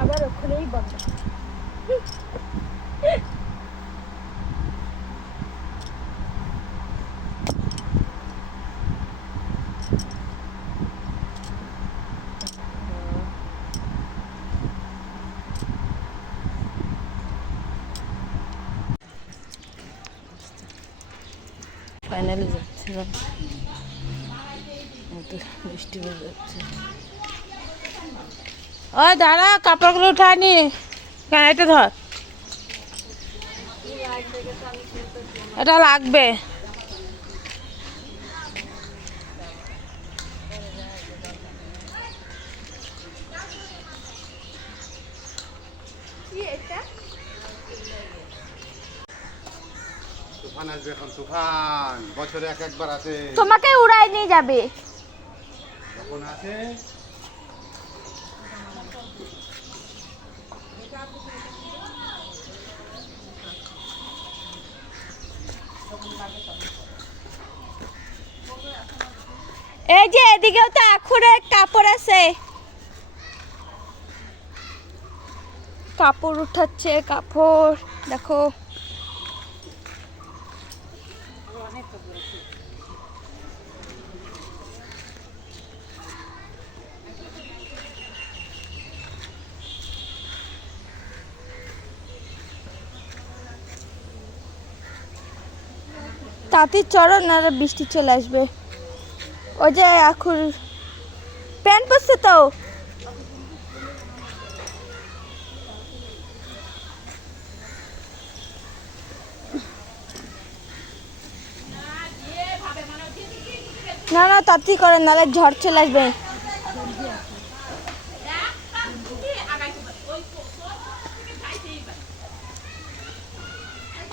আবার ওখানেই বন্ধ। ফাইনালি যাচ্ছিলাম, বৃষ্টি হয়ে যাচ্ছে। ওই দাঁড়া, কাপড়গুলো উঠানি কেন, এটা ধর, এটা লাগবে। তুফান আসবে এখন, তুফান বছরে একবার আসে। তোমাকে উড়াই নিয়ে যাবে যখন আসে এই যে এদিকেও তো আখুরের কাপড় আছে, কাপড় উঠাচ্ছে, কাপড় দেখো। তাঁতি চড়ো না, বৃষ্টি চলে আসবে। ওই যে আখুর প্যান্ট পরছে তো, না না তাঁতি করে, নাহলে ঝড় চলে আসবে।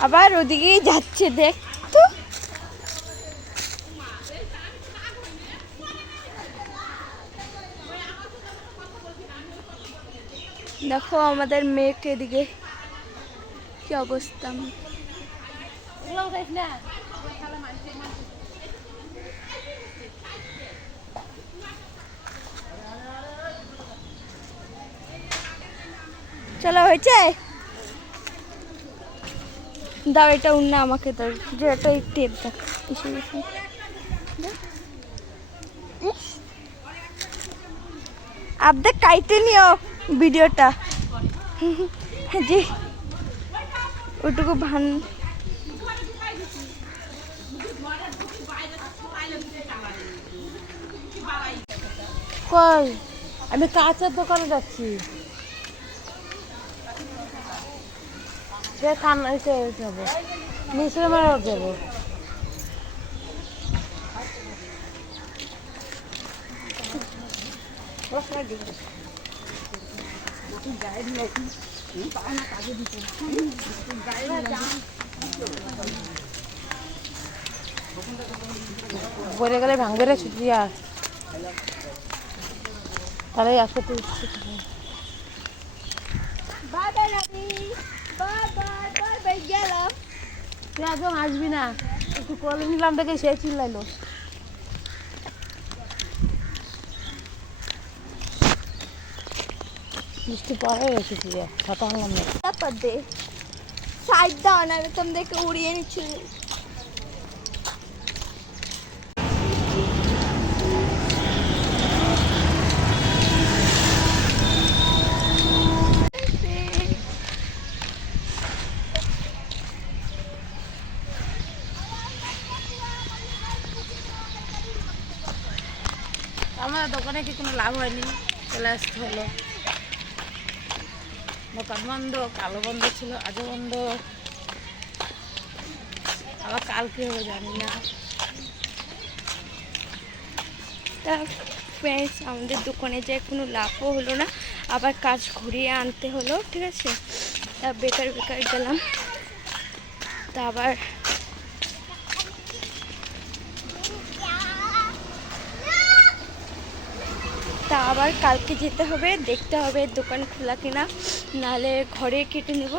আবার ওদিকেই যাচ্ছে, দেখ তো। দেখো আমাদের মেয়েকে, এদিকে কি অবস্থা। চলো হয়েছে, দাও এটা উন্না আমাকে দাও, যে এটা টেপ দাও। আর্ধেক কাইটে নিও ভিডিওটা, জি ওটুকু ভান। কই, আমি কাঁচের দোকানে যাচ্ছি। সে কান্না যাবো, মিশরে মারা যাবো। বলে গেলে ভাঙবে রে ছুটি, আর তাহলে আসতে তুই একদম আসবি না, একটু কলে নিলাম দেখে সে চিল্লাইলো। বৃষ্টি পরে এসেছি, ছাতা আনলাম না। সাইড দাও না, তোমাদেরকে উড়িয়ে নিচ্ছিল। আমার দোকানে কি কোনো লাভ হয়নি, চলে আসতে হলো। দোকান বন্ধ, কালো বন্ধ ছিল, আজও বন্ধ, আবার কাল কি হবে জানি না। তা ফ্রেন্ডস, আমাদের দোকানে যে কোনো লাভও হলো না, আবার কাজ ঘুরিয়ে আনতে হলো, ঠিক আছে। তা বেকার বেকার গেলাম, তা আবার কালকে যেতে হবে, দেখতে হবে দোকান খোলা কিনা, নাহলে ঘরে কেটে নেব।